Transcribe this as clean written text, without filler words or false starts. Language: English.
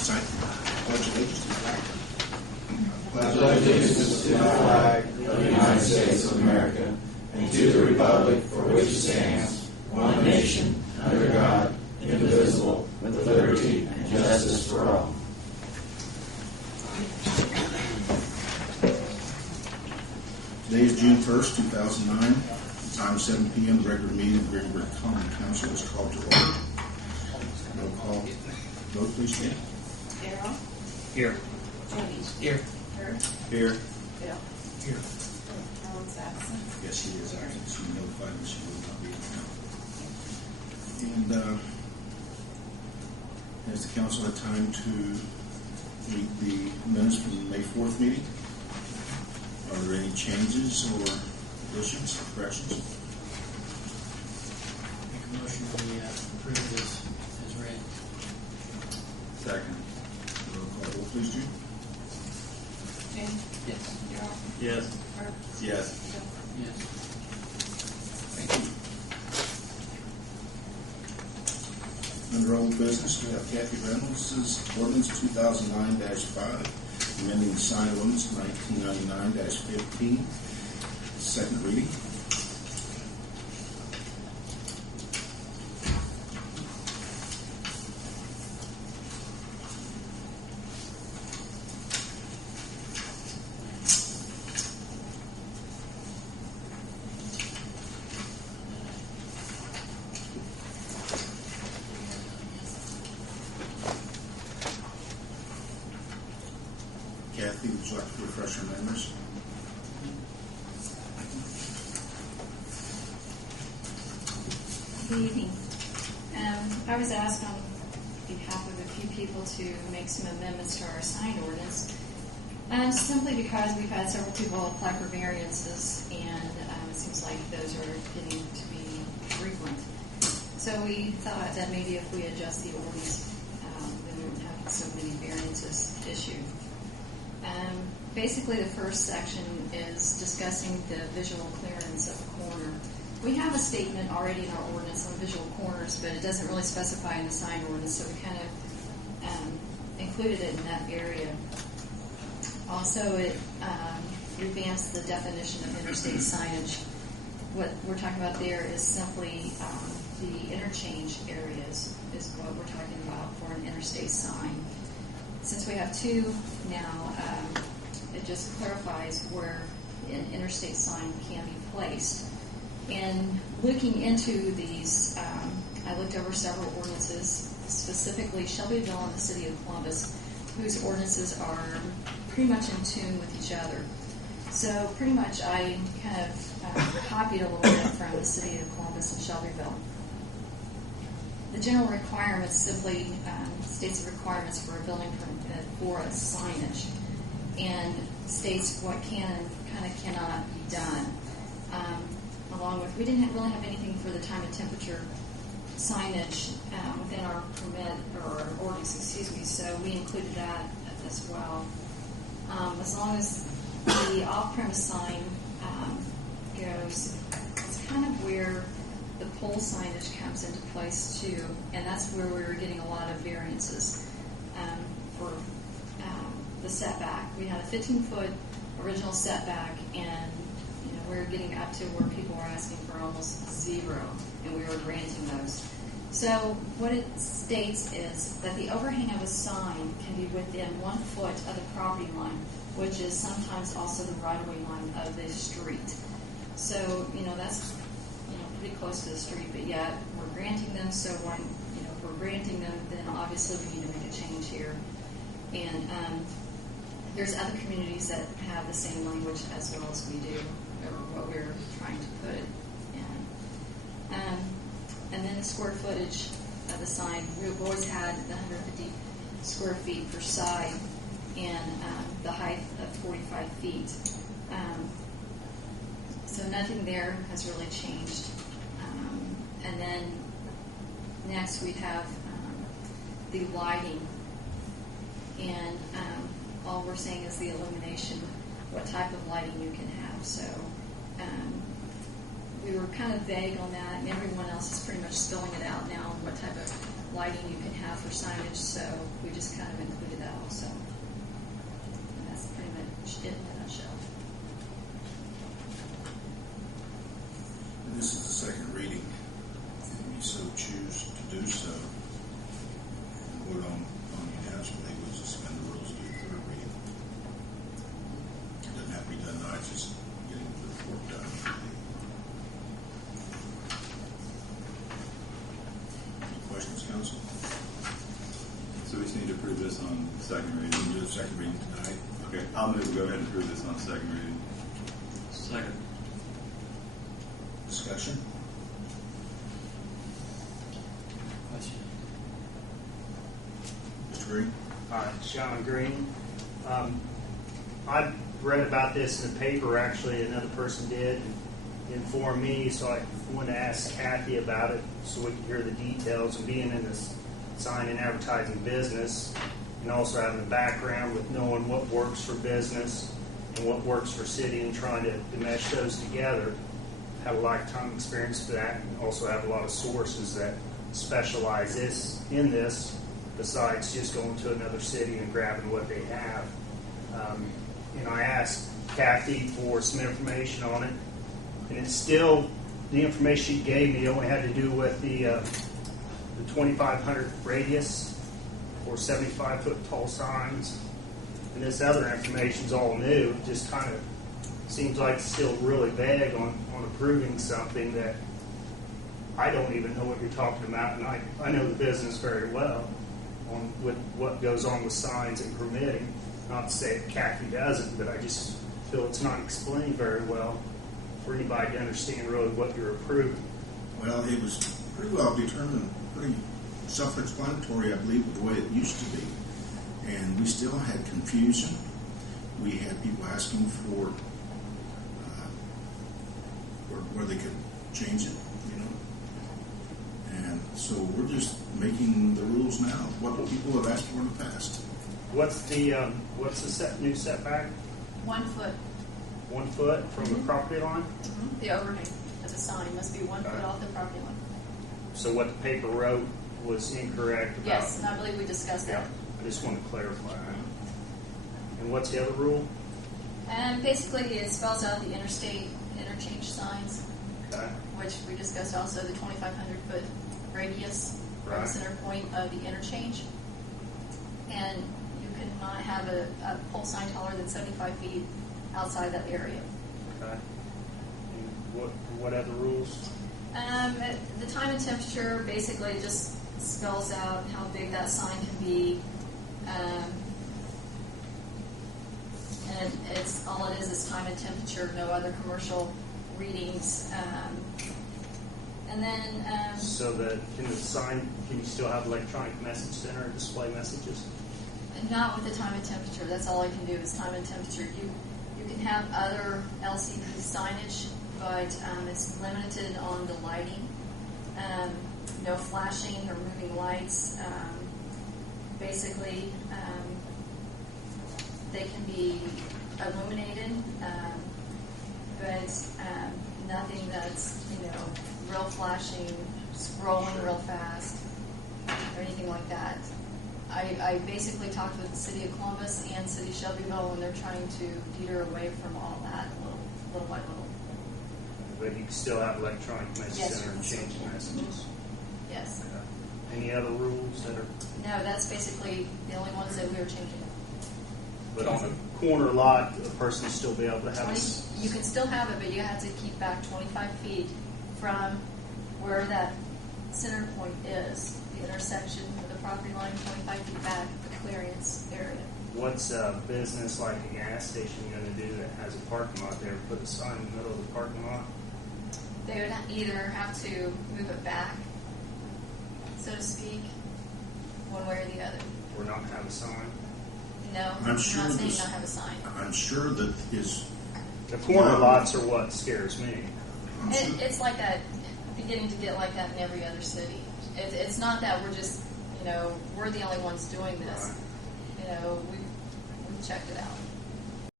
recite the Pledge of Allegiance to the flag. Pledge allegiance to the flag of the United States of America and to the republic for which it stands, one nation, under God, indivisible, with liberty and justice for all. Today is June 1st, 2009. The time is 7 p.m. The regular meeting of Greensburg Common Council is called to order. Roll call. Vote, please, Jane. Darrell? Here. Jody? Here. Kurt? Here. Bill? Here. Helen's absent. Yes, she is absent. She notified me she will not be in town. And has the council had time to read the minutes from the May 4th meeting? Are there any changes or additions or corrections? Make a motion we approve this as read. Second. Roll call vote, please, Jude. Jane? Yes. Darrell? Yes. Kurt? Yes. Bill? Yes. Thank you. Under old business, we have Kathy Reynolds' ordinance 2009-5, amending the sign ordinance 1999-15, second reading. Kathy, would you like to refresh your memories? Good evening. I was asked on behalf of a few people to make some amendments to our sign ordinance, simply because we've had several people apply for variances, and it seems like those are getting to be frequent. So we thought that maybe if we adjust the ordinance, then we wouldn't have so many variances issued. Basically, the first section is discussing the visual clearance of a corner. We have a statement already in our ordinance on visual corners, but it doesn't really specify in the sign ordinance, so we kind of included it in that area. Also, it revamps the definition of interstate signage. What we're talking about there is simply the interchange areas is what we're talking about for an interstate sign. Since we have two now, it just clarifies where an interstate sign can be placed. And looking into these, I looked over several ordinances, specifically Shelbyville and the City of Columbus, whose ordinances are pretty much in tune with each other. So pretty much I kind of copied a little bit from the City of Columbus and Shelbyville. The general requirements simply states the requirements for a building permit for a signage, and states what can and kind of cannot be done. Along with, we didn't really have anything for the time and temperature signage within our permit or our ordinance, so we included that as well. As long as the off-premise sign goes, it's kind of where the pole signage comes into place too, and that's where we were getting a lot of variances for the setback. We had a 15-foot original setback, and we were getting up to where people were asking for almost zero, and we were granting those. So what it states is that the overhang of a sign can be within 1 foot of the property line, which is sometimes also the right-of-way line of the street. So, that's pretty close to the street, but yet we're granting them. So when if we're granting them, then obviously we need to make a change here. And there's other communities that have the same language as well as we do, or what we're trying to put in. And then the square footage of the sign, we've always had the 150 square feet per side, and the height of 45 feet. So nothing there has really changed. And then next we have the lighting, and all we're saying is the illumination, what type of lighting you can have. So we were kind of vague on that, and everyone else is pretty much spelling it out now, what type of lighting you can have for signage, so we just kind of included that also. And that's pretty much it in a nutshell. And this is the second reading, and you so choose to do so, and vote on unanimously, we suspend the rules and do the third reading. It doesn't have to be done now, it's just getting the report done. Any questions, council? So we just need to approve this on second We reading. can do the second reading tonight. Okay, I'll move to go ahead and approve this on second reading. Second. Discussion? Question. Mr. Green? Hi, Sean Green. I read about this in the paper, actually, another person did, and informed me, so I wanted to ask Kathy about it so we could hear the details. And being in this sign and advertising business, and also having a background with knowing what works for business and what works for city and trying to mesh those together, have a lifetime experience for that, and also have a lot of sources that specialize in this, besides just going to another city and grabbing what they have. And I asked Kathy for some information on it, and it's still, the information she gave me only had to do with the 2,500 radius for 75-foot tall signs. And this other information is all new. It just kind of seems like it's still really vague on approving something that I don't even know what you're talking about, and I know the business very well with what goes on with signs and permitting. Not to say that Kathy doesn't, but I just feel it's not explained very well for anybody to understand really what you're approving. Well, it was pretty well determined, pretty self-explanatory, I believe, with the way it used to be. And we still had confusion. We had people asking for where they could change it, you know. And so we're just making the rules now, what people have asked for in the past. What's the new setback? 1 foot. 1 foot from the property line? The overhang of the sign must be 1 foot off the property line. So what the paper wrote was incorrect about. Yes, and I believe we discussed Yeah, that. I just want to clarify that. And what's the other rule? And basically, it spells out the interstate interchange signs, Okay. which we discussed also, the 2,500-foot radius from the Right. center point of the interchange. And you cannot have a pole sign taller than 75 feet outside that area. Okay. And what other rules? The time and temperature basically just spells out how big that sign can be. And it's all it is time and temperature, no other commercial readings. And then So can you still have electronic message center or display messages? not with the time and temperature. That's all I can do is time and temperature. You can have other LCD signage, but it's limited on the lighting. No flashing or moving lights. Basically, they can be illuminated, but nothing that's real flashing, scrolling real fast, or anything like that. I basically talked with the City of Columbus and City of Shelbyville, and they're trying to deter away from all that little by little. But you can still have electronic message Yes, center and you can. change messages. Yes. Any other rules that are? No, that's basically the only ones that we were changing. But on a corner lot, a person will still be able to have. 20, you can still have it, but you have to keep back 25 feet from where that center point is, the intersection of the property line, 25 feet back, the clearance area. What's a business like a gas station going to do that has a parking lot there? Put a sign in the middle of the parking lot? They would either have to move it back, so to speak, one way or the other. Or not have a sign? No, I'm sure not saying this- not have a sign. I'm sure that his, The corner lots are what scares me. I'm sure, It's like that, beginning to get like that in every other city. It's not that we're just, we're the only ones doing this. Right. We've checked it out.